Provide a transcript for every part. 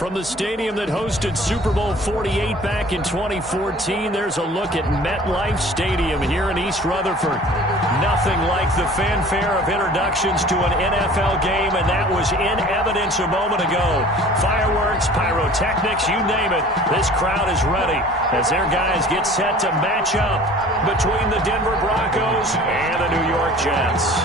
From the stadium that hosted Super Bowl 48 back in 2014, there's a look at MetLife Stadium here in East Rutherford. Nothing like the fanfare of introductions to an NFL game, and that was in evidence a moment ago. Fireworks, pyrotechnics, you name it. This crowd is ready as their guys get set to match up between the Denver Broncos and the New York Jets.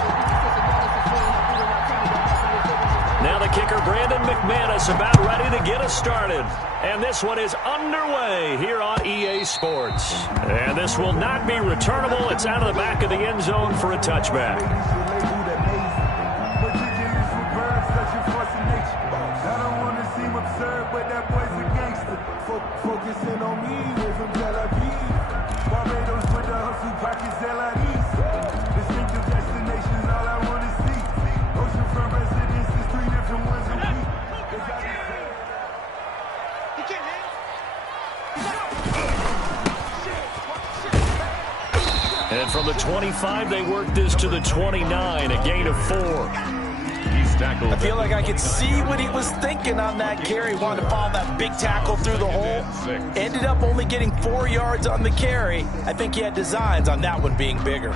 Now the kicker, Brandon McManus, about ready to get us started. And this one is underway here on EA Sports. And this will not be returnable. It's out of the back of the end zone for a touchback. Focusing on me, from Tel Aviv. Barbados with the hustle pockets, distinctive destinations, all I want to see. Oceanfront residences, 3 different ones a week. And from the 25, they work this to the 29, a gain of 4. I feel like I could see what he was thinking on that carry. Wanted to follow that big tackle through the hole. Ended up only getting 4 yards on the carry. I think he had designs on that one being bigger.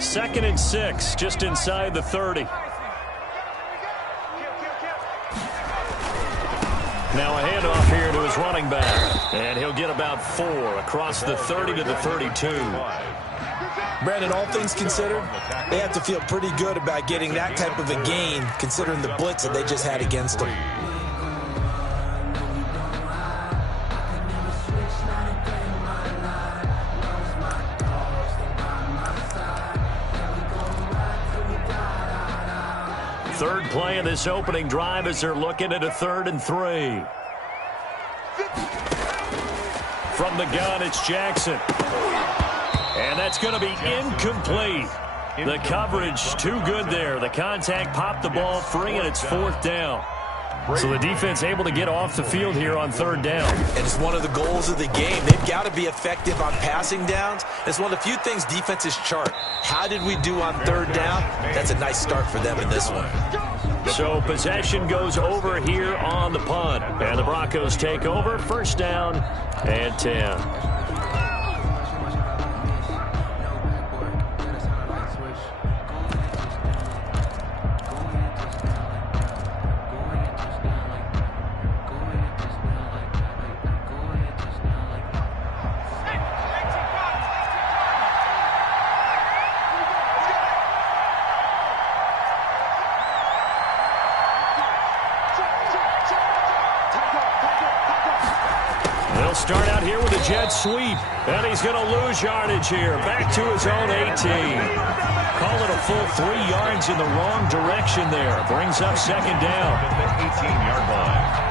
Second and 6, just inside the 30. Now a handoff here to his running back. And he'll get about 4 across the 30 to the 32. Brandon, all things considered, they have to feel pretty good about getting that type of a gain, considering the blitz that they just had against them. Third play of this opening drive as they're looking at a 3rd and 3. From the gun, it's Jackson. And that's going to be incomplete. The coverage too good there. The contact popped the ball free, and it's 4th down. So the defense able to get off the field here on 3rd down. And it's one of the goals of the game. They've got to be effective on passing downs. It's one of the few things defenses chart. How did we do on 3rd down? That's a nice start for them in this one. So possession goes over here on the punt. And the Broncos take over. 1st down and 10. Start out here with a jet sweep, and he's going to lose yardage here. Back to his own 18. Call it a full 3 yards in the wrong direction there. Brings up 2nd down. At the 18-yard line.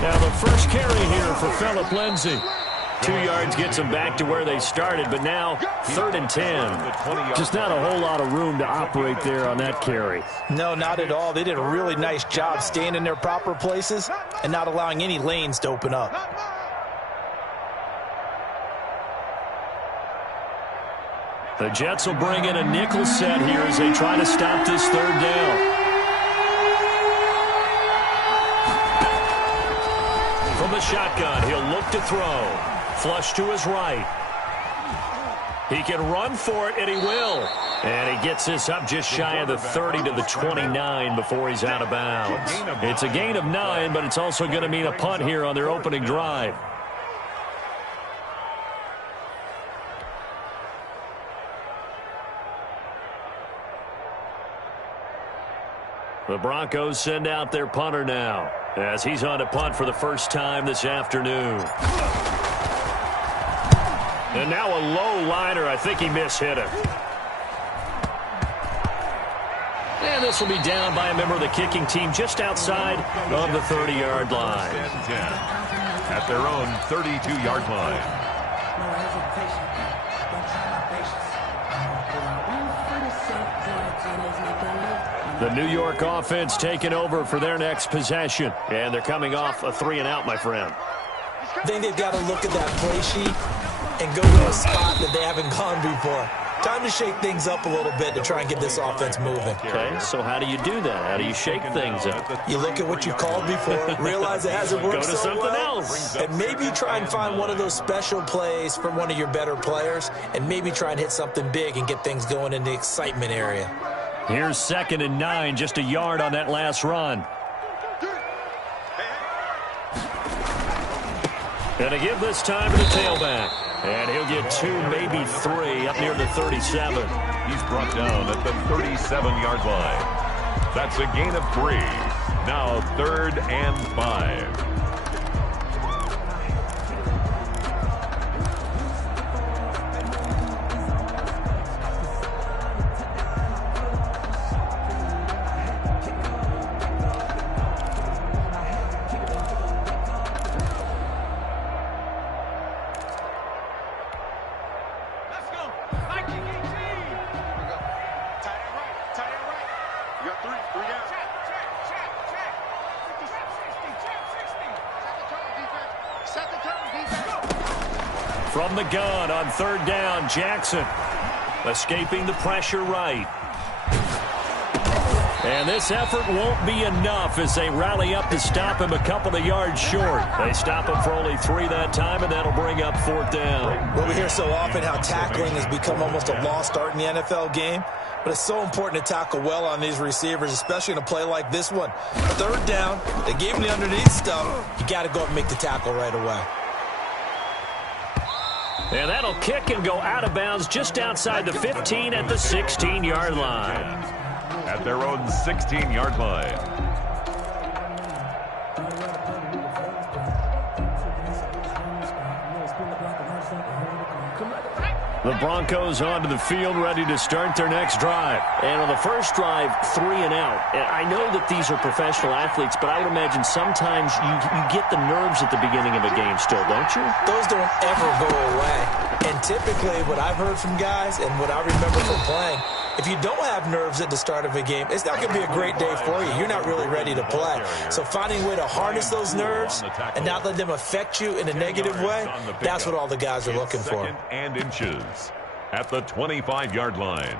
Now the first carry here for Phillip Lindsay. 2 yards gets them back to where they started, but now 3rd and 10. Just not a whole lot of room to operate there on that carry. No, not at all. They did a really nice job staying in their proper places and not allowing any lanes to open up. The Jets will bring in a nickel set here as they try to stop this 3rd down. From the shotgun, he'll look to throw. Flush to his right. He can run for it, and he will. And he gets this up just shy of the 30 to the 29 before he's out of bounds. It's a gain of 9, but it's also going to mean a punt here on their opening drive. The Broncos send out their punter now as he's on to punt for the first time this afternoon. And now a low liner. I think he mishit him. And this will be down by a member of the kicking team just outside of the 30-yard line. At their own 32-yard line. The New York offense taking over for their next possession. And they're coming off a 3-and-out, my friend. I think they've got to look at that play sheet and go to a spot that they haven't gone before. Time to shake things up a little bit to try and get this offense moving. Okay, so how do you do that? How do you shake things up? You look at what you called before, realize it hasn't worked Go to so something well, else. and maybe try and find one of those special plays from one of your better players, and maybe try and hit something big and get things going in the excitement area. Here's 2nd and 9, just a yard on that last run. And a give this time to the tailback. And he'll get 2, maybe 3, up near the 37. He's brought down at the 37-yard line. That's a gain of 3. Now 3rd and 5. From the gun on 3rd down, Jackson escaping the pressure right. And this effort won't be enough as they rally up to stop him a couple of yards short. They stop him for only 3 that time, and that'll bring up 4th down. Well, we hear so often how tackling has become almost a lost art in the NFL game, but it's so important to tackle well on these receivers, especially in a play like this one. 3rd down, they gave him the underneath stuff. You got to go and make the tackle right away. And that'll kick and go out of bounds just outside the 15 at the 16-yard line. At their own 16-yard line. The Broncos onto the field, ready to start their next drive. And on the first drive, 3 and out. And I know that these are professional athletes, but I would imagine sometimes you get the nerves at the beginning of a game still, don't you? Those don't ever go away. And typically what I've heard from guys and what I remember from playing, if you don't have nerves at the start of a game, it's not going to be a great day for you. You're not really ready to play. So finding a way to harness those nerves and not let them affect you in a negative way, that's what all the guys are looking for. 2nd and inches at the 25-yard line.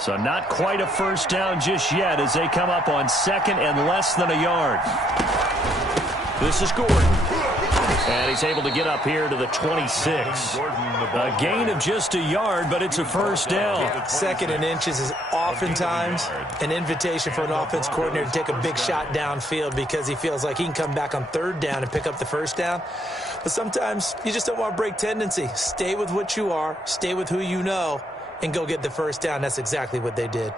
So not quite a first down just yet as they come up on 2nd and less than a yard. This is Gordon. And he's able to get up here to the 26. A gain of just a yard, but it's a first down. 2nd and inches is oftentimes an invitation for an offense coordinator to take a big shot downfield because he feels like he can come back on 3rd down and pick up the first down. But sometimes you just don't want to break tendency. Stay with what you are, stay with who you know, and go get the first down. That's exactly what they did.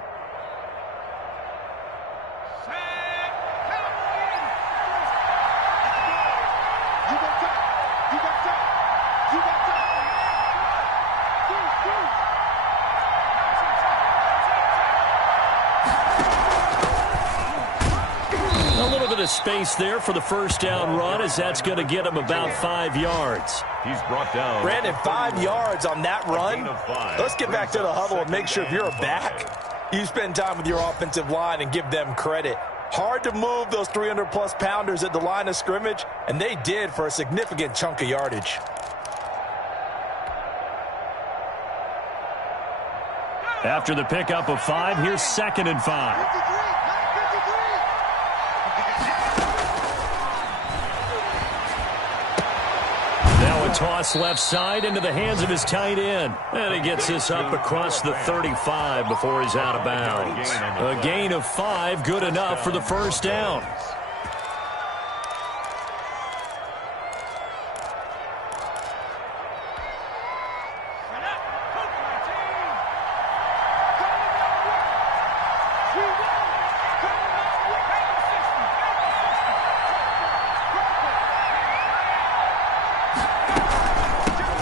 Space there for the first down run as that's going to get him about 5 yards. He's brought down. Brandon, 5 yards on that run. Let's get back to the huddle and make sure if you're a back, you spend time with your offensive line and give them credit. Hard to move those 300-plus pounders at the line of scrimmage, and they did for a significant chunk of yardage. After the pickup of 5, here's 2nd and 5. Toss left side into the hands of his tight end. And he gets this up across the 35 before he's out of bounds. A gain of 5, good enough for the first down.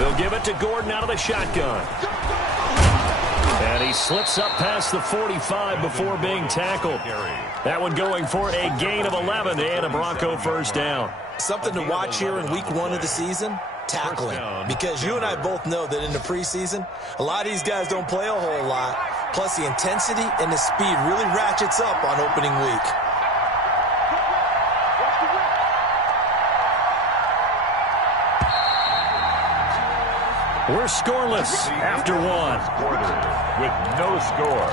He'll give it to Gordon out of the shotgun. And he slips up past the 45 before being tackled. That one going for a gain of 11 and a Bronco first down. Something to watch here in week 1 of the season, tackling. Because you and I both know that in the preseason, a lot of these guys don't play a whole lot. Plus the intensity and the speed really ratchets up on opening week. We're scoreless after 1. Quarter with no score.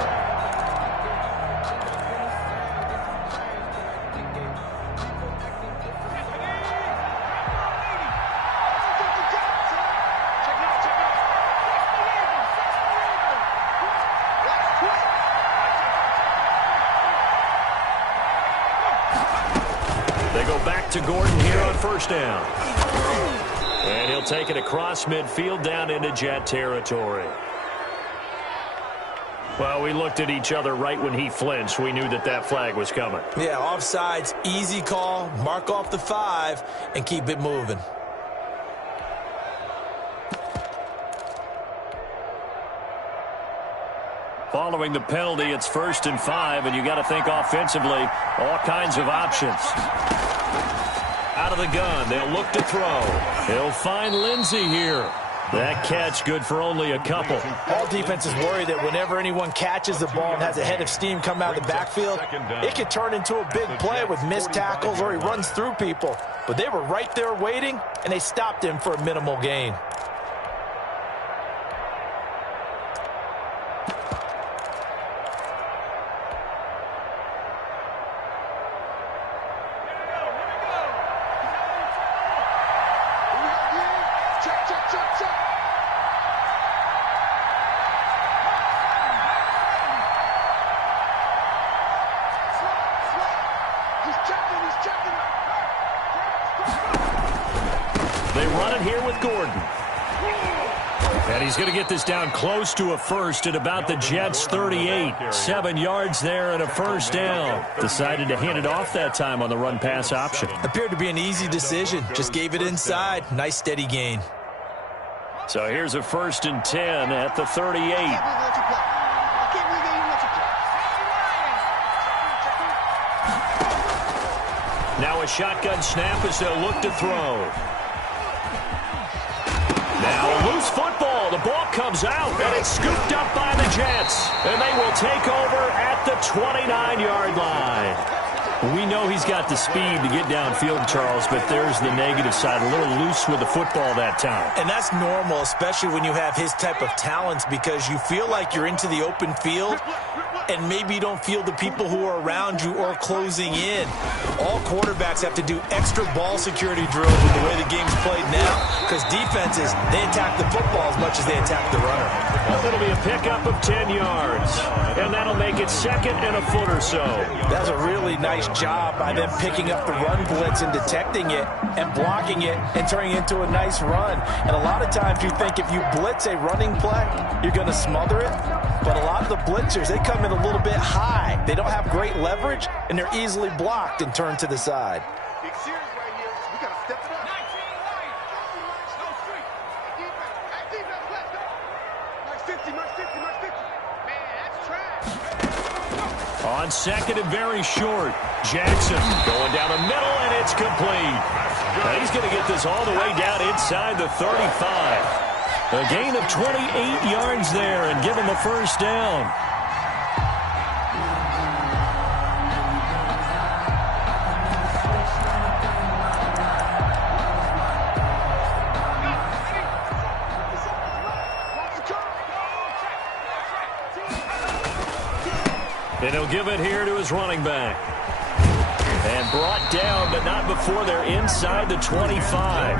They go back to Gordon here on first down. And he'll take it across midfield down into Jet territory. Well, we looked at each other right when he flinched. We knew that that flag was coming. Yeah, offsides, easy call, mark off the 5, and keep it moving. Following the penalty, it's 1st and 5, and you got to think offensively, all kinds of options. Out of the gun, they'll look to throw. He'll find Lindsey here. That catch good for only a couple. All defenses worry that whenever anyone catches the ball and has a head of steam come out of the backfield, it can turn into a big play with missed tackles or he runs through people. But they were right there waiting, and they stopped him for a minimal gain. They run it here with Gordon. And he's going to get this down close to a first at about the Jets' 38. 7 yards there and a first down. Decided to hand it off that time on the run-pass option. Appeared to be an easy decision. Just gave it inside. Nice steady gain. So here's a 1st and 10 at the 38. Now a shotgun snap as they'll look to throw. Now a loose football. The ball comes out, and it's scooped up by the Jets. And they will take over at the 29-yard line. We know he's got the speed to get downfield, Charles, but there's the negative side. A little loose with the football that time. And that's normal, especially when you have his type of talents, because you feel like you're into the open field, and maybe you don't feel the people who are around you or closing in. All quarterbacks have to do extra ball security drills with the way the game's played now, because defenses, they attack the football as much as they attack the runner. Well, it'll be a pickup of 10 yards, and that'll make it 2nd and a foot or so. That's a really nice job by them picking up the run blitz and detecting it and blocking it and turning it into a nice run. And a lot of times you think if you blitz a running play, you're going to smother it. But a lot of the blitzers, they come in a little bit high. They don't have great leverage, and they're easily blocked and turned to the side. Big series right here. We got to step it up. Defense, let's go. Max 50, Max 50, Max 50. Man, that's trash. On 2nd and very short, Jackson going down the middle, and it's complete. Now he's going to get this all the way down inside the 35. A gain of 28 yards there and give him a first down. And he'll give it here to his running back. And brought down, but not before they're inside the 25.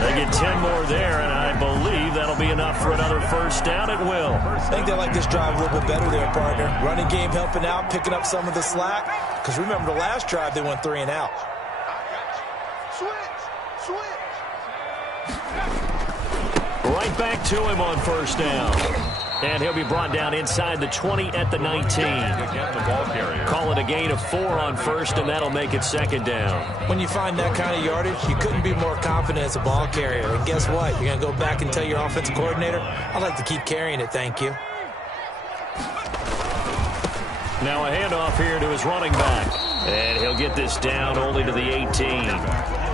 They get 10 more there, and I believe that'll be enough for another first down. It will. I think they like this drive a little bit better there, partner. Running game helping out, picking up some of the slack. Because remember the last drive, they went 3 and out. Switch. Right back to him on first down. And he'll be brought down inside the 20 at the 19. Call it a gain of 4 on first, and that'll make it second down. When you find that kind of yardage, you couldn't be more confident as a ball carrier. And guess what? You're going to go back and tell your offensive coordinator, I'd like to keep carrying it, thank you. Now a handoff here to his running back. And he'll get this down only to the 18.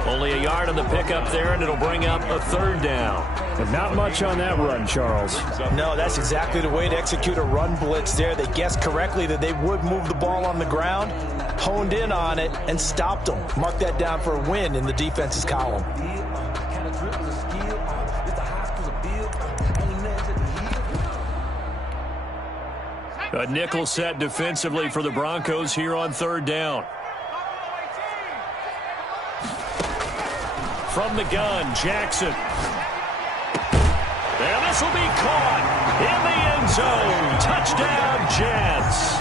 Only a yard on the pickup there, and it'll bring up a third down. But not much on that run, Charles. No, that's exactly the way to execute a run blitz there. They guessed correctly that they would move the ball on the ground, honed in on it, and stopped them. Mark that down for a win in the defense's column. A nickel set defensively for the Broncos here on third down. From the gun, Jackson. And this will be caught in the end zone. Touchdown, Jets.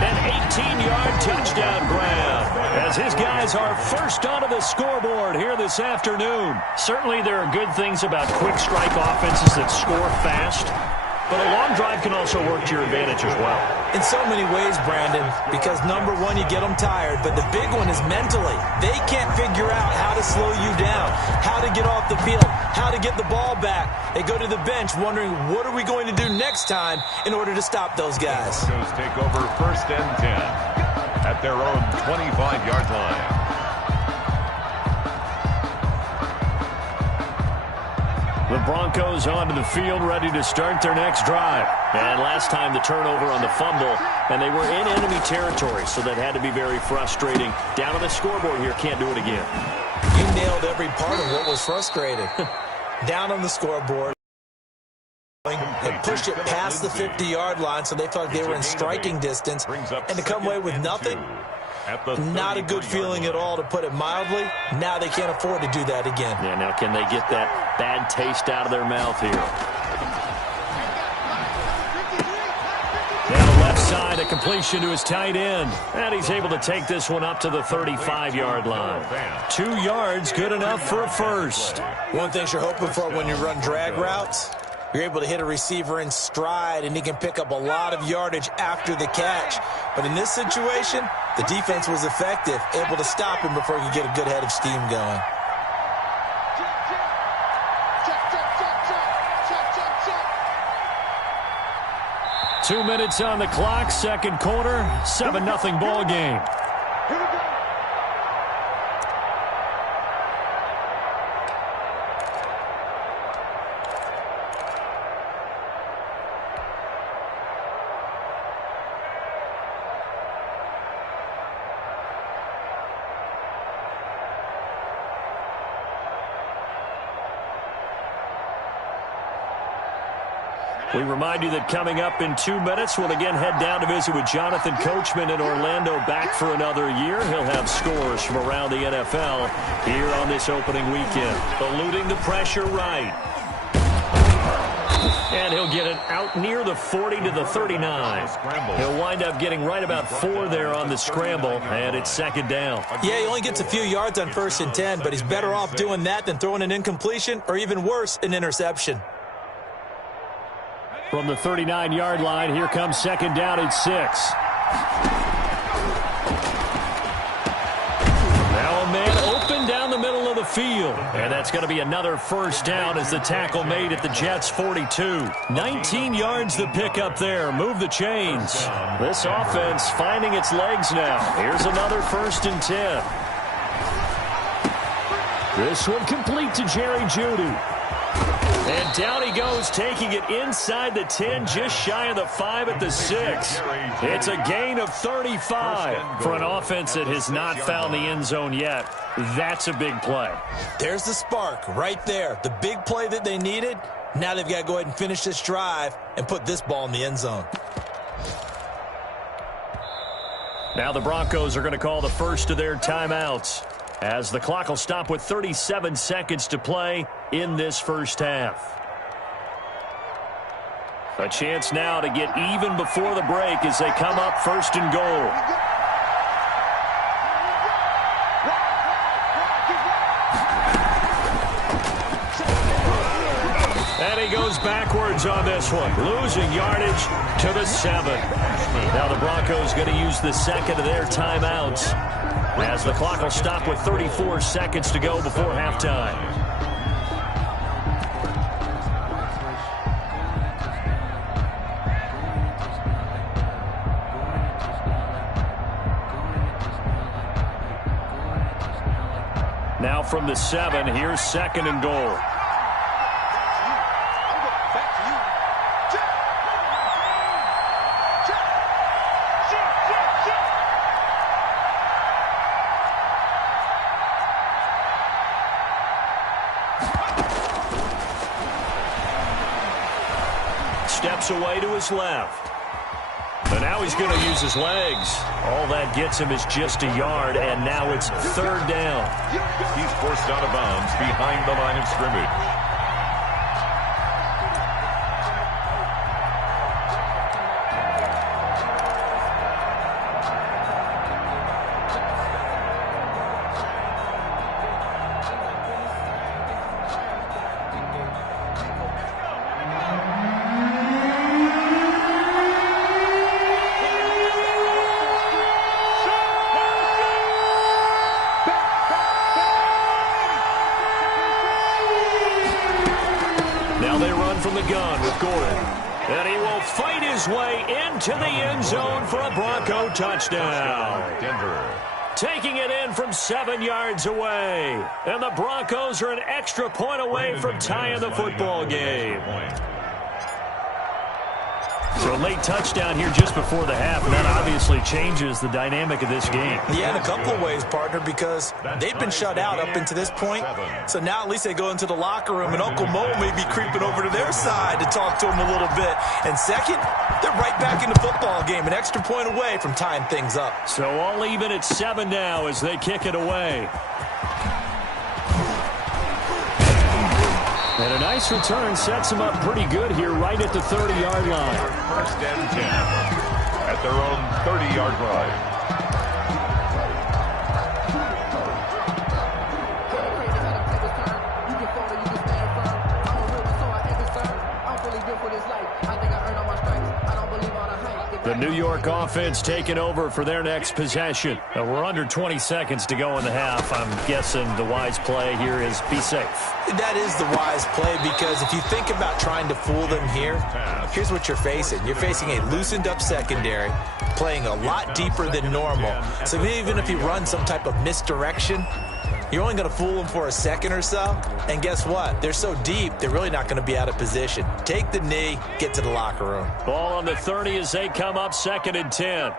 An 18-yard touchdown grab as his guys are first onto the scoreboard here this afternoon. Certainly there are good things about quick strike offenses that score fast. But a long drive can also work to your advantage as well. In so many ways, Brandon, because number one, you get them tired, but the big one is mentally. They can't figure out how to slow you down, how to get off the field, how to get the ball back. They go to the bench wondering, what are we going to do next time in order to stop those guys? Broncos take over first and 10 at their own 25-yard line. The Broncos onto the field, ready to start their next drive. And last time the turnover on the fumble, and they were in enemy territory, so that had to be very frustrating. Down on the scoreboard here, can't do it again. You nailed every part of what was frustrating. Down on the scoreboard. They pushed it past the 50-yard line, so they thought they were in striking distance. And to come away with nothing, not a good feeling at all, to put it mildly. Now they can't afford to do that again. Yeah, now can they get that bad taste out of their mouth here? Down the left side, a completion to his tight end. And he's able to take this one up to the 35-yard line. 2 yards, good enough for a first. One thing you're hoping for when you run drag routes, you're able to hit a receiver in stride, and he can pick up a lot of yardage after the catch. But in this situation, the defense was effective, able to stop him before he could get a good head of steam going. Two minutes on the clock, second quarter, 7-0 ball game. We remind you that coming up in 2 minutes, we'll again head down to visit with Jonathan Coachman in Orlando, back for another year. He'll have scores from around the NFL here on this opening weekend. Eluding the pressure right. And he'll get it out near the 40 to the 39. He'll wind up getting right about 4 there on the scramble, and it's second down. Yeah, he only gets a few yards on 1st and 10, but he's better off doing that than throwing an incompletion, or even worse, an interception. From the 39-yard line, here comes second down at 6. Now a man open down the middle of the field. And that's going to be another first down as the tackle made at the Jets' 42. 19 yards the pickup there. Move the chains. This offense finding its legs now. Here's another 1st and 10. This one complete to Jerry Jeudy. And down he goes, taking it inside the 10, just shy of the 5 at the 6. It's a gain of 35 for an offense that has not found the end zone yet. That's a big play. There's the spark right there. The big play that they needed. Now they've got to go ahead and finish this drive and put this ball in the end zone. Now the Broncos are going to call the first of their timeouts, as the clock will stop with 37 seconds to play in this first half. A chance now to get even before the break as they come up 1st and goal. And he goes backwards on this one, losing yardage to the 7. Now the Broncos going to use the second of their timeouts as the clock will stop with 34 seconds to go before halftime. Now from the 7, here's 2nd and goal. Steps away to his left. And now he's going to use his legs. All that gets him is just a yard, and now it's 3rd down. He's forced out of bounds behind the line of scrimmage. Now they run from the gun with Gordon. And he will fight his way into the end zone for a Bronco touchdown. Denver. Taking it in from 7 yards away. And the Broncos are an extra point away from tying the football game. So a late touchdown here just before the half, and that obviously changes the dynamic of this game. Yeah, in a couple of ways, partner, because they've been shut out up until this point. So now at least they go into the locker room, and Uncle Mo may be creeping over to their side to talk to him a little bit. And second, they're right back in the football game, an extra point away from tying things up. So all even at 7 now as they kick it away. And a nice return sets them up pretty good here right at the 30-yard line. 1st and 10 at their own 30-yard line. The New York offense taking over for their next possession. We're under 20 seconds to go in the half. I'm guessing the wise play here is be safe. That is the wise play, because if you think about trying to fool them here, here's what you're facing. You're facing a loosened up secondary, playing a lot deeper than normal. So even if you run some type of misdirection, you're only going to fool them for a second or so. And guess what? They're so deep, they're really not going to be out of position. Take the knee, get to the locker room. Ball on the 30 as they come up 2nd and 10.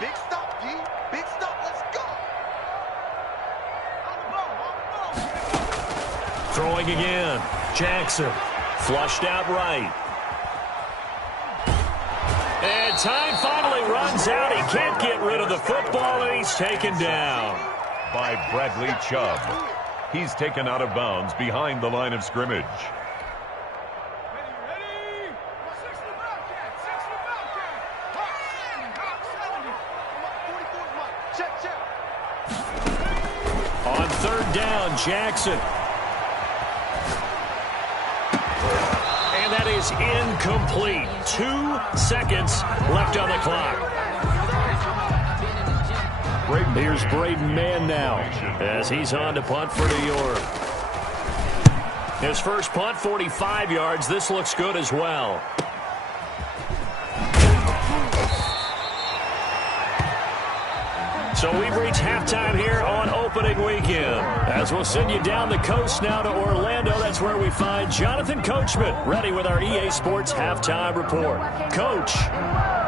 Big stop, G. Big stop. Let's go. Throwing again. Jackson. Flushed out right. And time finally runs out. He can't get rid of the football, and he's taken down by Bradley Chubb. He's taken out of bounds behind the line of scrimmage. On 3rd down, Jackson. And that is incomplete. 2 seconds left on the clock. Here's Braden Mann now as he's on to punt for New York. His first punt, 45 yards. This looks good as well. So we've reached halftime here on opening weekend. As we'll send you down the coast now to Orlando, that's where we find Jonathan Coachman ready with our EA Sports halftime report. Coach.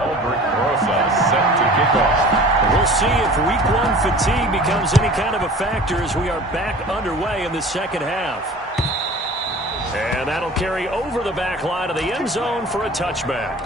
Aldrich Rosa set to kick off. We'll see if week 1 fatigue becomes any kind of a factor as we are back underway in the second half. And that'll carry over the back line of the end zone for a touchback.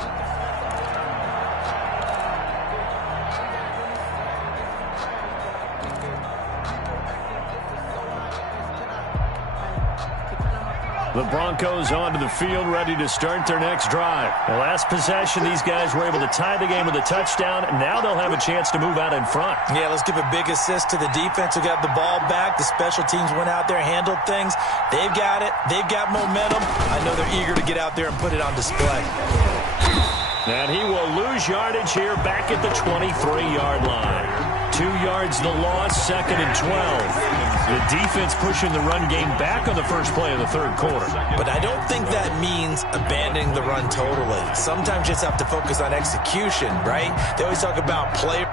The Broncos onto the field, ready to start their next drive. The last possession, these guys were able to tie the game with a touchdown, and now they'll have a chance to move out in front. Yeah, let's give a big assist to the defense who got the ball back. The special teams went out there, handled things. They've got it. They've got momentum. I know they're eager to get out there and put it on display. And he will lose yardage here back at the 23-yard line. 2 yards the loss, 2nd and 12. The defense pushing the run game back on the first play of the third quarter. But I don't think that means abandoning the run totally. Sometimes you just have to focus on execution, right? They always talk about play.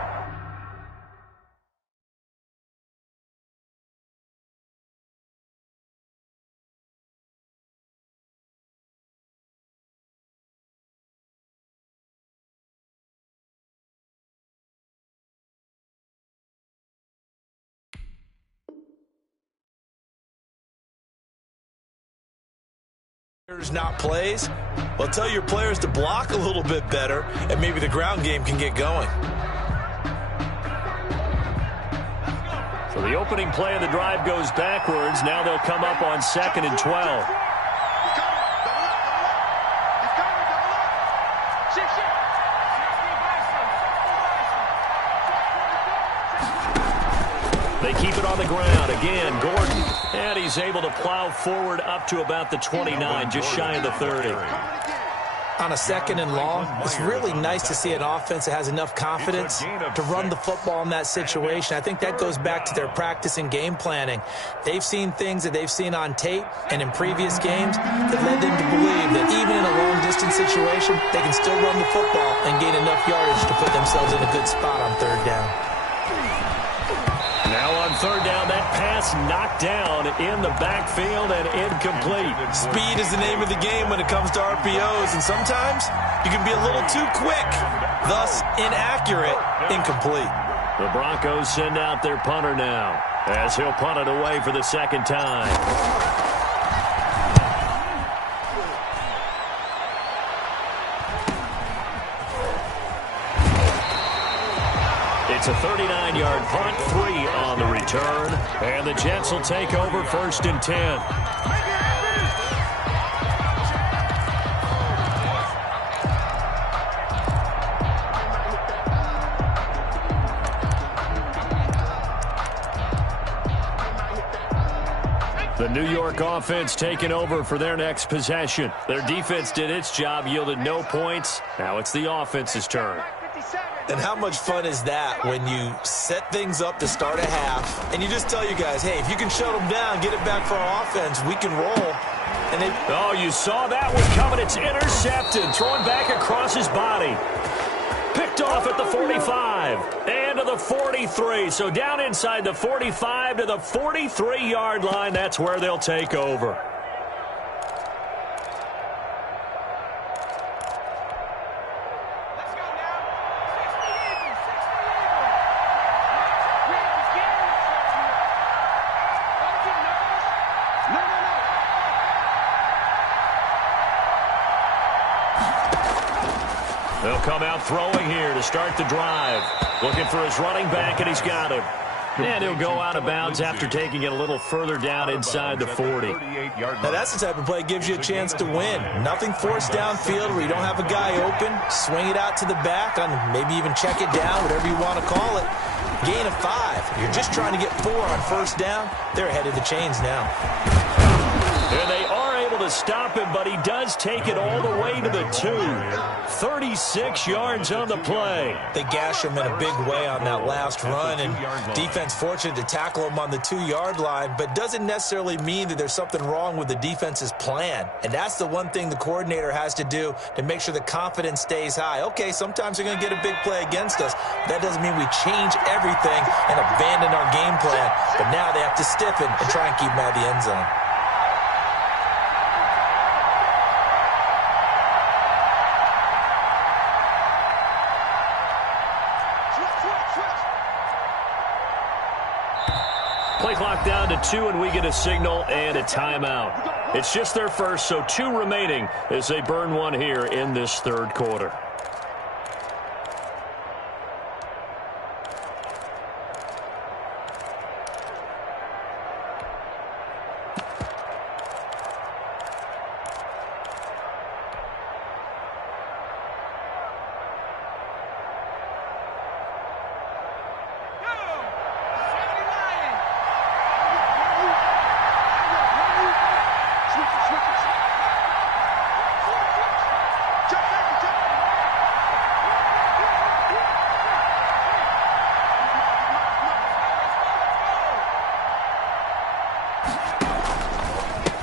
Not plays. Well, tell your players to block a little bit better, and maybe the ground game can get going. So the opening play of the drive goes backwards. Now they'll come up on 2nd and 12. They keep it on the ground. Again, Gordon. And he's able to plow forward up to about the 29, just shy of the 30. On a 2nd and long, it's really nice to see an offense that has enough confidence to run the football in that situation. I think that goes back to their practice and game planning. They've seen things that they've seen on tape and in previous games that led them to believe that even in a long-distance situation, they can still run the football and gain enough yardage to put themselves in a good spot on 3rd down. Now on 3rd down, that pass knocked down in the backfield and incomplete. Speed is the name of the game when it comes to RPOs, and sometimes you can be a little too quick, thus inaccurate, incomplete. The Broncos send out their punter now, as he'll punt it away for the 2nd time. It's a 39-yard punt, 3 on the return, and the Jets will take over 1st and 10. The New York offense taking over for their next possession. Their defense did its job, yielded no points. Now it's the offense's turn. And how much fun is that when you set things up to start a half and you just tell you guys, hey, if you can shut them down, get it back for our offense, we can roll. And oh, you saw that one coming. It's intercepted, thrown back across his body. Picked off at the 45 and to the 43. So down inside the 45 to the 43-yard line. That's where they'll take over. They'll come out throwing here to start the drive. Looking for his running back, and he's got him. And he'll go out of bounds after taking it a little further down inside the 40. Now that's the type of play that gives you a chance to win. Nothing forced downfield where you don't have a guy open. Swing it out to the back, and maybe even check it down, whatever you want to call it. Gain of 5. You're just trying to get 4 on 1st down. They're ahead of the chains now. And they are able to stop him, but he does take it all the way to the 2. 36 yards on the play. They gash him in a big way on that last run, and defense fortunate to tackle him on the 2-yard line, but doesn't necessarily mean that there's something wrong with the defense's plan. And that's the one thing the coordinator has to do to make sure the confidence stays high. Okay, sometimes they're going to get a big play against us. That doesn't mean we change everything and abandon our game plan, but now they have to stiffen and try and keep him out of the end zone. Play clock down to 2, and we get a signal and a timeout. It's just their first, so 2 remaining as they burn one here in this 3rd quarter.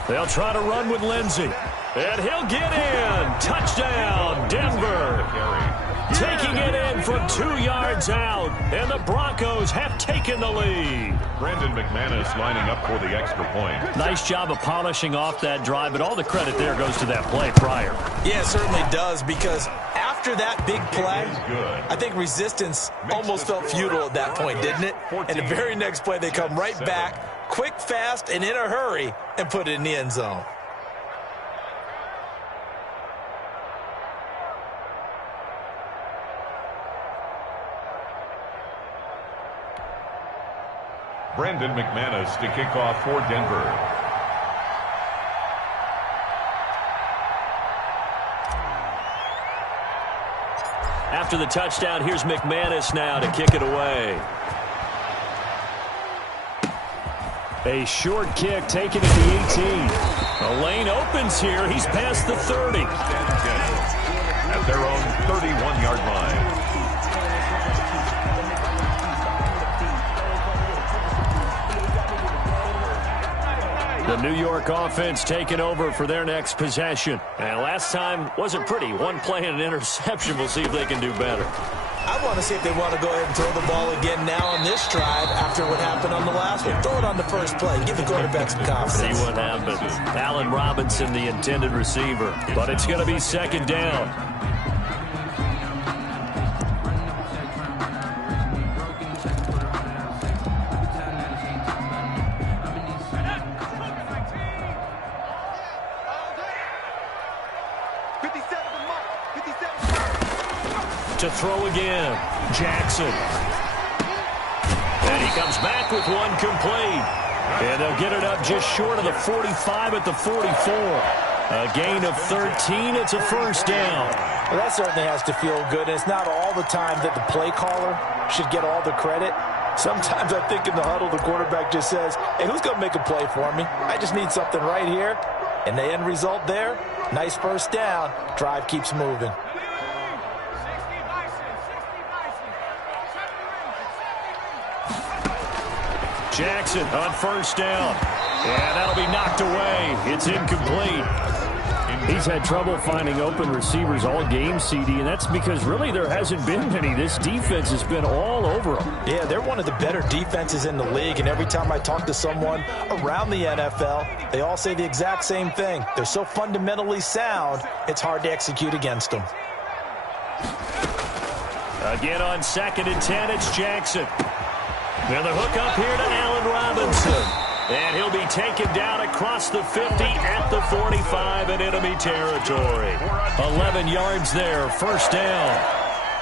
They'll try to run with Lindsey. And he'll get in. Touchdown, Denver. Taking it in from 2 yards out. And the Broncos have taken the lead. Brandon McManus lining up for the extra point. Nice job of polishing off that drive, but all the credit there goes to that play prior. Yeah, it certainly does, because after that big play, I think resistance almost felt futile at that point, didn't it? And the very next play, they come right back, quick, fast, and in a hurry, and put it in the end zone. Brandon McManus to kick off for Denver. After the touchdown, here's McManus now to kick it away. A short kick taken at the 18. The lane opens here. He's past the 30. At their own 31-yard line. The New York offense taking over for their next possession. And last time wasn't pretty. One play and an interception. We'll see if they can do better. I want to see if they want to go ahead and throw the ball again now on this drive after what happened on the last one. Throw it on the first play. Give the quarterback some confidence. See what happens. Allen Robinson, the intended receiver. But it's going to be second down. To throw again, Jackson. And he comes back with one complete. And they'll get it up just short of the 45 at the 44. A gain of 13. It's a first down. Well, that certainly has to feel good. And it's not all the time that the play caller should get all the credit. Sometimes I think in the huddle, the quarterback just says, hey, who's going to make a play for me? I just need something right here. And the end result there, nice first down. Drive keeps moving. Jackson on first down. And that'll be knocked away. It's incomplete. He's had trouble finding open receivers all game, CD, and that's because really there hasn't been many. This defense has been all over them. Yeah, they're one of the better defenses in the league, and every time I talk to someone around the NFL, they all say the exact same thing. They're so fundamentally sound, it's hard to execute against them. Again on 2nd and 10, it's Jackson. Now the hook up here to Allen Robinson. And he'll be taken down across the 50 at the 45 in enemy territory. 11 yards there, first down.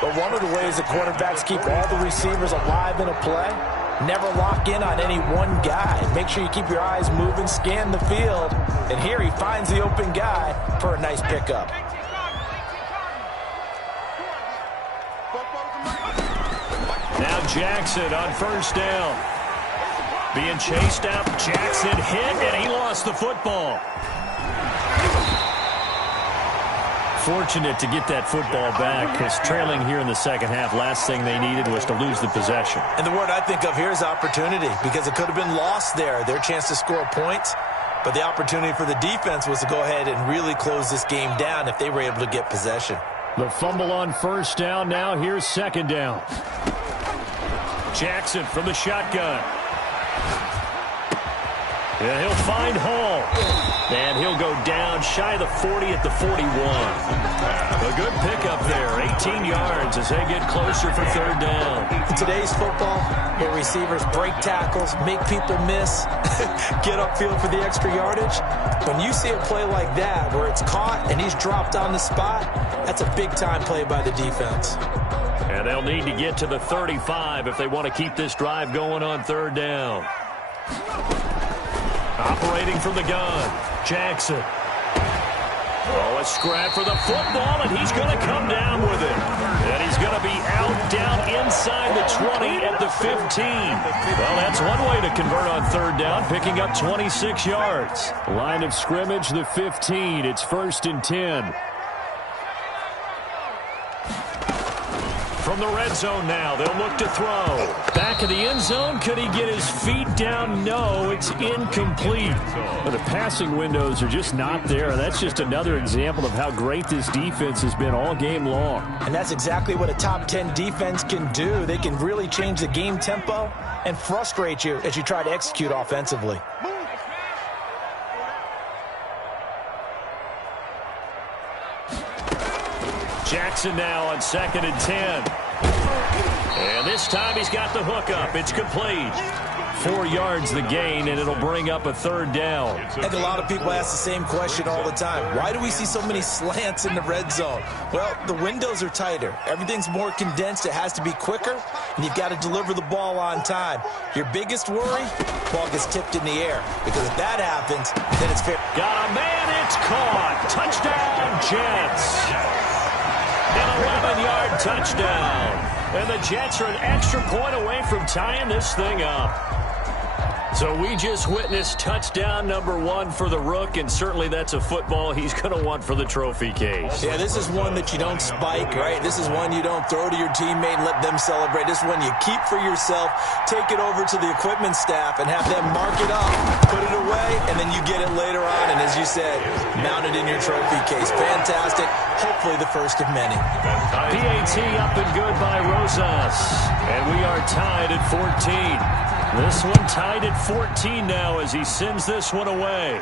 But one of the ways the quarterbacks keep all the receivers alive in a play, never lock in on any one guy. Make sure you keep your eyes moving, scan the field. And here he finds the open guy for a nice pickup. Now Jackson on first down. Being chased up, Jackson hit, and he lost the football. Fortunate to get that football back, because trailing here in the second half, last thing they needed was to lose the possession. And the word I think of here is opportunity, because it could have been lost there, their chance to score points. But the opportunity for the defense was to go ahead and really close this game down if they were able to get possession. The fumble on first down. Now here's second down. Jackson from the shotgun. And he'll find Hall. And he'll go down shy of the 40 at the 41. A good pickup there. 18 yards as they get closer for third down. In today's football, where receivers break tackles, make people miss, get upfield for the extra yardage, when you see a play like that where it's caught and he's dropped on the spot, that's a big-time play by the defense. And they'll need to get to the 35 if they want to keep this drive going on third down. Operating from the gun, Jackson. Oh, a scrap for the football, and he's going to come down with it. And he's going to be out, down inside the 20 at the 15. Well, that's one way to convert on third down, picking up 26 yards. Line of scrimmage, the 15. It's 1st and 10. From From the red zone now, they'll look to throw. Back in the end zone, could he get his feet down? No, it's incomplete. But the passing windows are just not there. That's just another example of how great this defense has been all game long. And that's exactly what a top 10 defense can do. They can really change the game tempo and frustrate you as you try to execute offensively. Jackson now on 2nd and 10. And this time he's got the hook up. It's complete. 4 yards the gain, and it'll bring up a 3rd down. I think a lot of people ask the same question all the time. Why do we see so many slants in the red zone? Well, the windows are tighter. Everything's more condensed. It has to be quicker, and you've got to deliver the ball on time. Your biggest worry, ball gets tipped in the air. Because if that happens, then it's fair. Got a man, it's caught. Touchdown, Jets. An 11-yard touchdown. And the Jets are an extra point away from tying this thing up. So we just witnessed touchdown number 1 for the Rook, and certainly that's a football he's going to want for the trophy case. Yeah, this is one that you don't spike, right? This is one you don't throw to your teammate and let them celebrate. This is one you keep for yourself, take it over to the equipment staff, and have them mark it up, put it away, and then you get it later on. And as you said, mount it in your trophy case. Fantastic. Hopefully the first of many. PAT up and good by Rosas. And we are tied at 14. This one tied at 14 now as he sends this one away.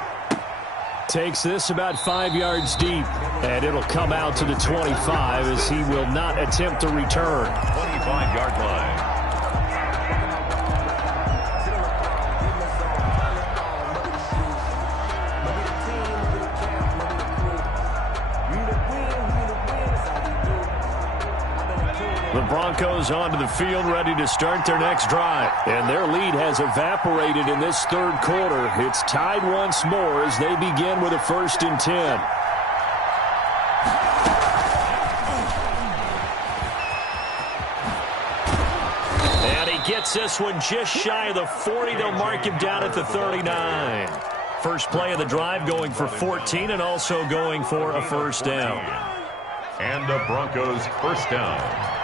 Takes this about 5 yards deep, and it'll come out to the 25 as he will not attempt to return. 25-yard line. The Broncos onto the field, ready to start their next drive. And their lead has evaporated in this 3rd quarter. It's tied once more as they begin with a 1st and 10. And he gets this one just shy of the 40. They'll mark him down at the 39. First play of the drive going for 14 and also going for a 1st down. And the Broncos 1st down.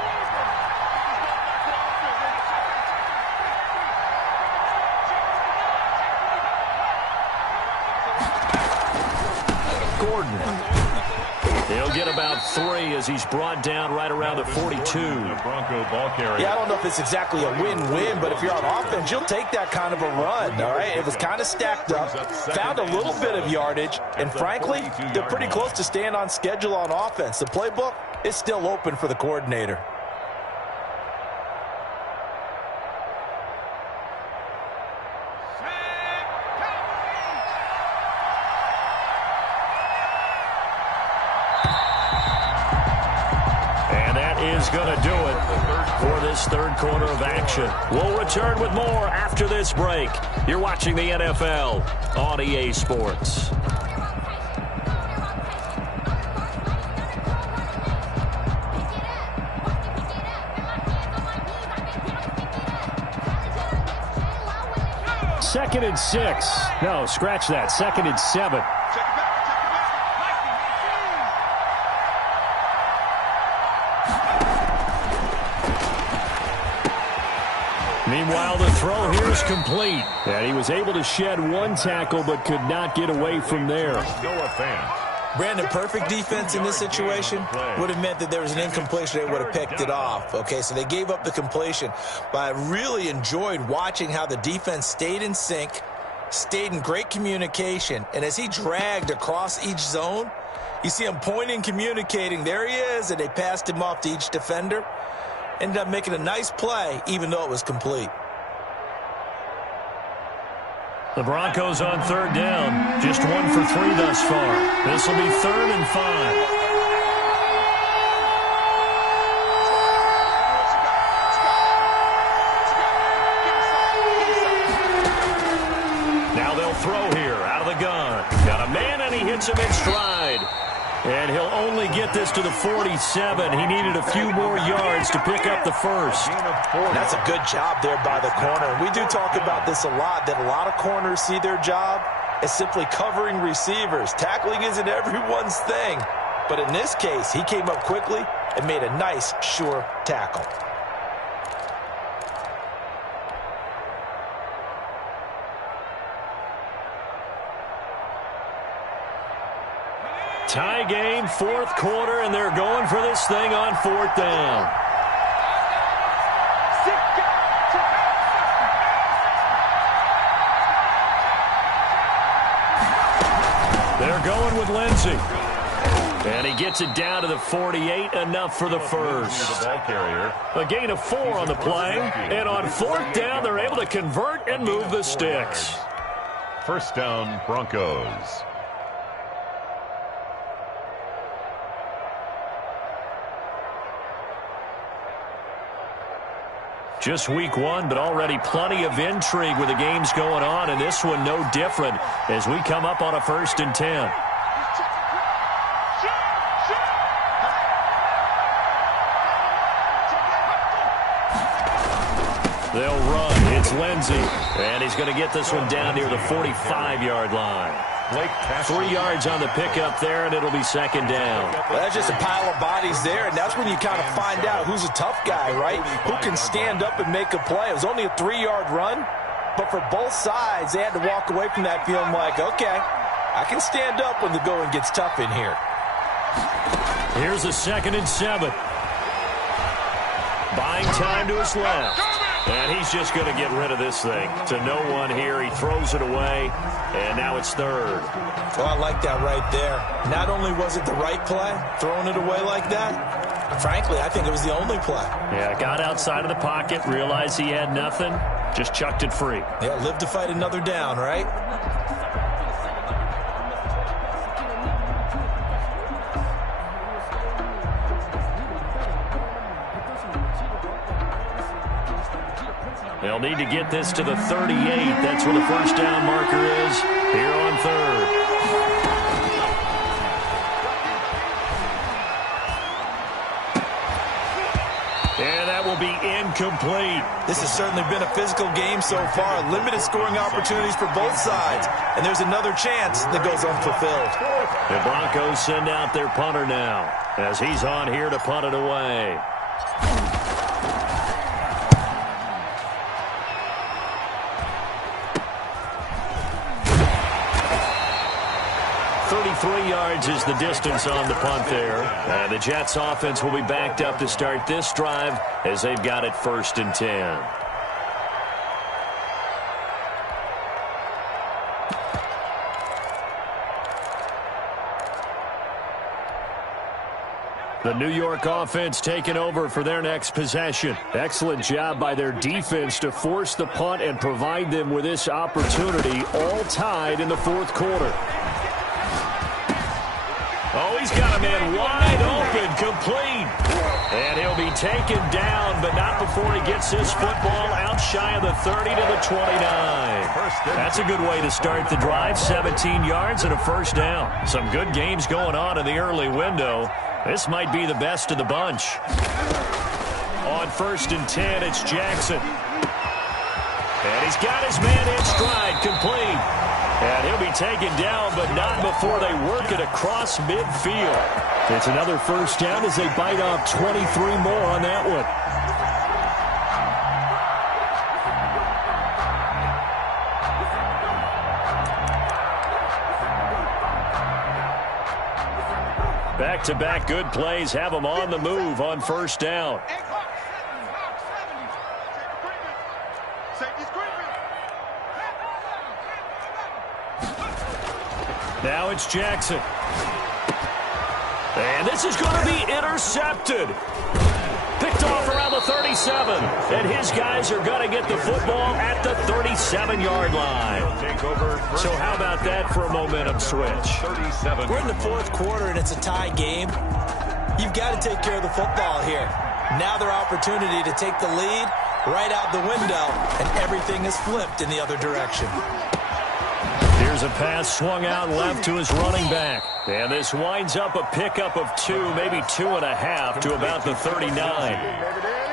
He'll get about 3 as he's brought down right around the 42. The Bronco ball carrier. Yeah, I don't know if it's exactly a win-win, but if you're on offense, you'll take that kind of a run, all right? It was kind of stacked up, found a little bit of yardage, and frankly, they're pretty close to staying on schedule on offense. The playbook is still open for the coordinator. Is going to do it for this 3rd quarter of action. We'll return with more after this break. You're watching the NFL on EA Sports. Second and 6. No, scratch that. 2nd and 7. Meanwhile, the throw here is complete. And he was able to shed 1 tackle but could not get away from there. Brandon, perfect defense in this situation would have meant that there was an incompletion. They would have picked it off. Okay, so they gave up the completion. But I really enjoyed watching how the defense stayed in sync, stayed in great communication. And as he dragged across each zone, you see him pointing, communicating. There he is, and they passed him off to each defender. Ended up making a nice play, even though it was complete. The Broncos on 3rd down. Just 1 for 3 thus far. This will be 3rd and 5. Now they'll throw here out of the gun. Got a man, and he hits him in stride. And he'll only get this to the 47. He needed a few more yards to pick up the 1st. That's a good job there by the corner. We do talk about this a lot, that a lot of corners see their job as simply covering receivers. Tackling isn't everyone's thing. But in this case, he came up quickly and made a nice, sure tackle. Tie game, fourth quarter, and they're going for this thing on fourth down. They're going with Lindsey. And he gets it down to the 48, enough for the first. A gain of 4 on the play. And on fourth down, they're able to convert and move the sticks. First down, Broncos. Just week 1, but already plenty of intrigue with the games going on, and this one no different as we come up on a 1st and 10. They'll run. It's Lindsey, and he's going to get this one down near the 45-yard line. 3 yards on the pickup there, and it'll be 2nd down. Well, that's just a pile of bodies there, and that's when you kind of find out who's a tough guy, right? Who can stand up and make a play. It was only a 3-yard run, but for both sides, they had to walk away from that feeling like, okay, I can stand up when the going gets tough in here. Here's a 2nd and 7. Buying time to his left. And he's just going to get rid of this thing. To no one here. He throws it away. And now it's 3rd. Oh, I like that right there. Not only was it the right play, throwing it away like that, frankly, I think it was the only play. Yeah, got outside of the pocket, realized he had nothing, just chucked it free. Yeah, live to fight another down, right? They'll need to get this to the 38. That's where the first down marker is here on 3rd. And that will be incomplete. This has certainly been a physical game so far. Limited scoring opportunities for both sides. And there's another chance that goes unfulfilled. The Broncos send out their punter now as he's on here to punt it away. 33 yards is the distance on the punt there. And the Jets offense will be backed up to start this drive as they've got it 1st and 10. The New York offense taking over for their next possession. Excellent job by their defense to force the punt and provide them with this opportunity, all tied in the 4th quarter. Oh, he's got a man wide open, complete. And he'll be taken down, but not before he gets his football out shy of the 30 to the 29. That's a good way to start the drive, 17 yards and a first down. Some good games going on in the early window. This might be the best of the bunch. On 1st and 10, it's Jackson. And he's got his man in stride, complete. And he'll be taken down, but not before they work it across midfield. It's another first down as they bite off 23 more on that one. Back-to-back good plays have them on the move on first down. Now it's Jackson. And this is going to be intercepted. Picked off around the 37. And his guys are going to get the football at the 37-yard line. So how about that for a momentum switch? We're in the 4th quarter, and it's a tie game. You've got to take care of the football here. Now their opportunity to take the lead right out the window, and everything is flipped in the other direction. Here's a pass swung out left to his running back. And this winds up a pickup of 2, maybe 2.5 to about the 39.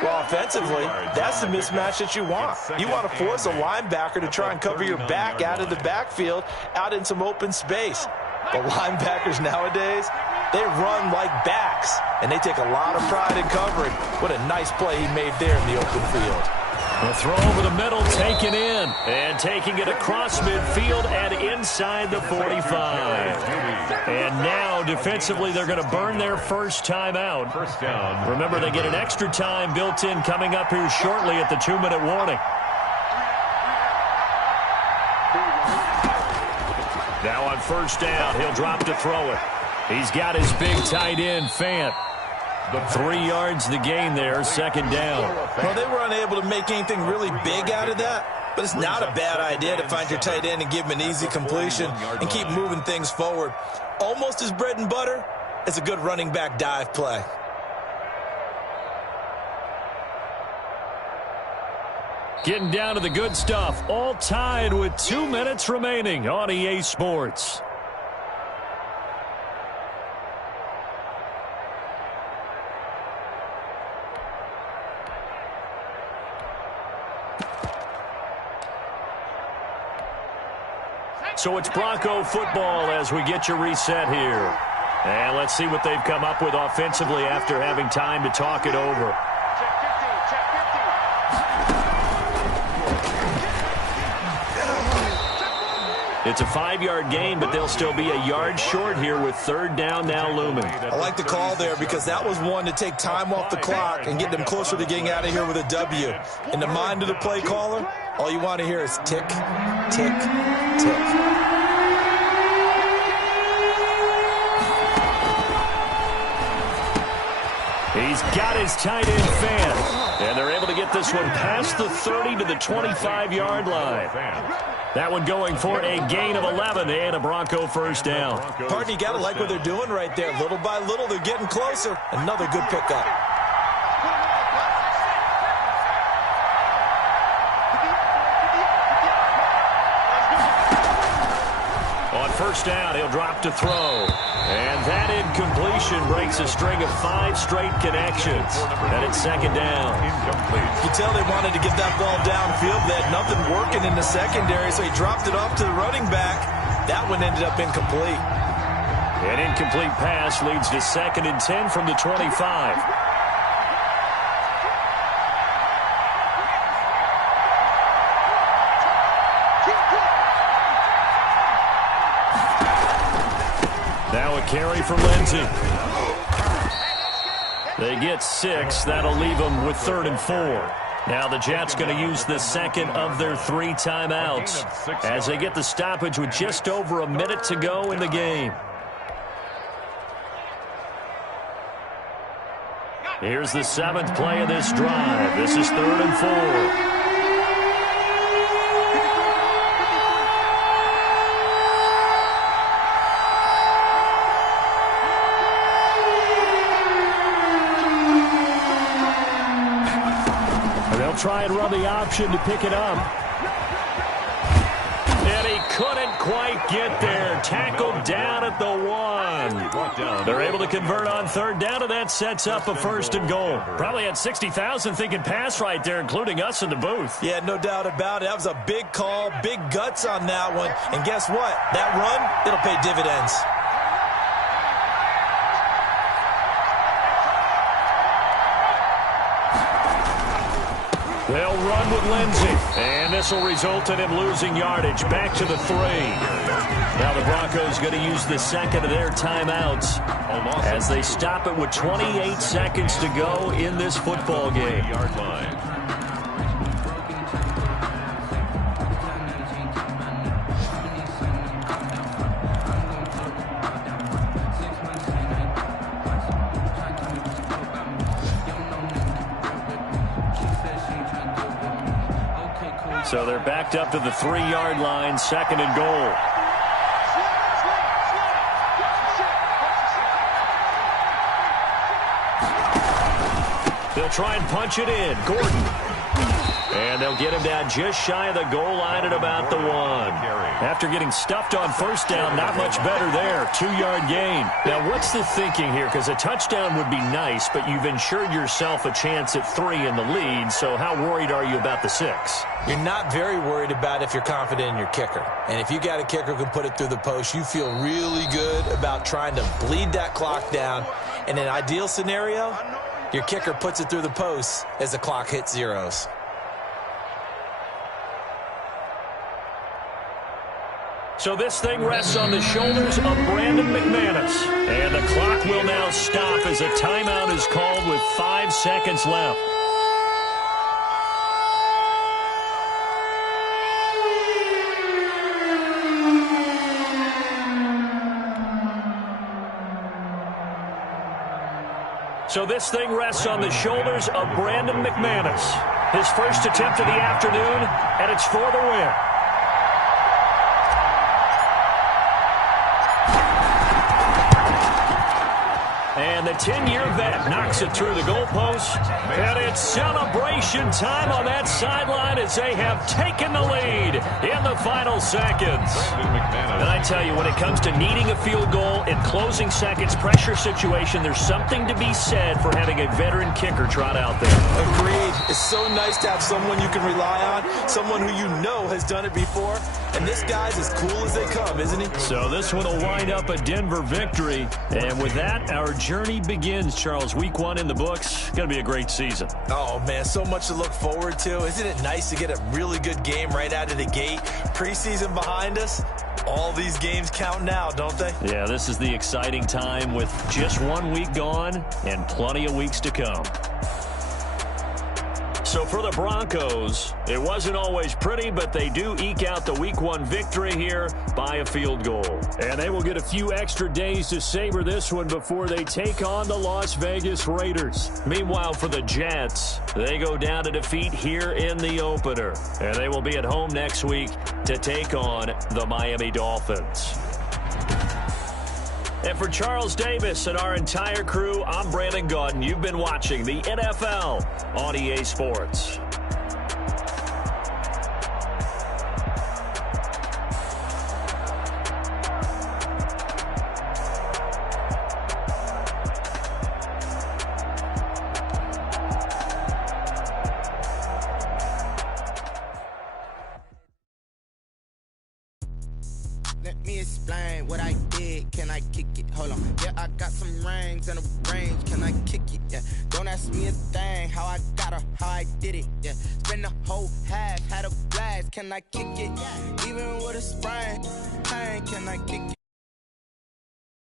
Well, offensively, that's the mismatch that you want. You want to force a linebacker to try and cover your back out of the backfield, out in some open space. But linebackers nowadays, They run like backs, and they take a lot of pride in covering. What a nice play he made there in the open field. The throw over the middle taken in, and taking it across midfield and inside the 45. And now, defensively, they're going to burn their first timeout. First down. Remember, they get an extra time built in coming up here shortly at the 2-minute warning. Now on first down, he'll drop to throw it. He's got his big tight end, Fant. 3 yards the gain there, second down. Well, they were unable to make anything really big out of that, but it's not a bad idea to find your tight end and give him an easy completion and keep moving things forward. Almost as bread and butter as a good running back dive play. Getting down to the good stuff, all tied with 2 minutes remaining on EA Sports. So it's Bronco football as we get you reset here. And let's see what they've come up with offensively after having time to talk it over. It's a 5-yard gain, but they'll still be a yard short here with third down now looming. I like the call there because that was one to take time off the clock and get them closer to getting out of here with a W. In the mind of the play caller, all you want to hear is tick, tick, tick. He's got his tight end Fant, and they're able to get this one past the 30 to the 25-yard line. That one going for a gain of 11 and a Bronco first down. Partner, you got to like what they're doing right there. Little by little, they're getting closer. Another good pickup. On first down, he'll drop to throw. And that incompletion breaks a string of 5 straight connections. And it's second down. You tell they wanted to get that ball downfield. They had nothing working in the secondary, so he dropped it off to the running back. That one ended up incomplete. An incomplete pass leads to 2nd and 10 from the 25. Now a carry for Lindsey. They get 6. That'll leave them with 3rd and 4. Now the Jets going to use the second of their 3 timeouts as they get the stoppage with just over a minute to go in the game. Here's the 7th play of this drive. This is 3rd and 4. Try and run the option to pick it up. And he couldn't quite get there. Tackled down at the 1. They're able to convert on 3rd down, and that sets up a 1st and goal. Probably had 60,000 thinking pass right there, including us in the booth. Yeah, no doubt about it. That was a big call, big guts on that one. And guess what? That run, it'll pay dividends. They'll run with Lindsey, and this will result in him losing yardage back to the 3. Now the Broncos going to use the second of their timeouts as they stop it with 28 seconds to go in this football game. So they're backed up to the 3-yard line, 2nd and goal. They'll try and punch it in. Gordon. And they'll get him down just shy of the goal line at about the 1. After getting stuffed on first down, not much better there. 2-yard gain. Now, what's the thinking here? Because a touchdown would be nice, but you've ensured yourself a chance at 3 in the lead, so how worried are you about the 6? You're not very worried about if you're confident in your kicker. And if you got a kicker who can put it through the post, you feel really good about trying to bleed that clock down. In an ideal scenario, your kicker puts it through the post as the clock hits zeros. So this thing rests on the shoulders of Brandon McManus. And the clock will now stop as a timeout is called with 5 seconds left. So this thing rests on the shoulders of Brandon McManus. His first attempt of the afternoon, and it's for the win. And the 10-year vet knocks it through the goalpost. And it's celebration time on that sideline as they have taken the lead in the final seconds. And I tell you, when it comes to needing a field goal in closing seconds, pressure situation, there's something to be said for having a veteran kicker trot out there. Agreed. It's so nice to have someone you can rely on, someone who you know has done it before. And this guy's as cool as they come, isn't he? So this one will wind up a Denver victory. And with that, our journey begins, Charles. Week 1 in the books. Going to be a great season. Oh, man, so much to look forward to. Isn't it nice to get a really good game right out of the gate? Preseason behind us. All these games count now, don't they? Yeah, this is the exciting time with just 1 week gone and plenty of weeks to come. So for the Broncos, it wasn't always pretty, but they do eke out the Week 1 victory here by a field goal. And they will get a few extra days to savor this one before they take on the Las Vegas Raiders. Meanwhile, for the Jets, they go down to defeat here in the opener. And they will be at home next week to take on the Miami Dolphins. And for Charles Davis and our entire crew, I'm Brandon Gaudin. You've been watching the NFL on EA Sports. Let me explain what I did. Can I kick it? Hold on. Yeah, I got some rings and a range. Can I kick it? Yeah. Don't ask me a thing. How I got her, how I did it. Yeah. Spend the whole half, had a blast. Can I kick it? Even with a sprain, pain, can I kick it?